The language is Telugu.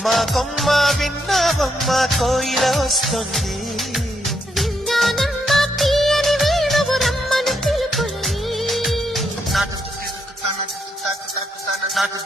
కొమ్మ కొమ్మ విన్నావమ్మ కోయిల వస్తుంది విన్నానమ్మా తీయని వేణువు రమ్మను పిలుపులని నాటు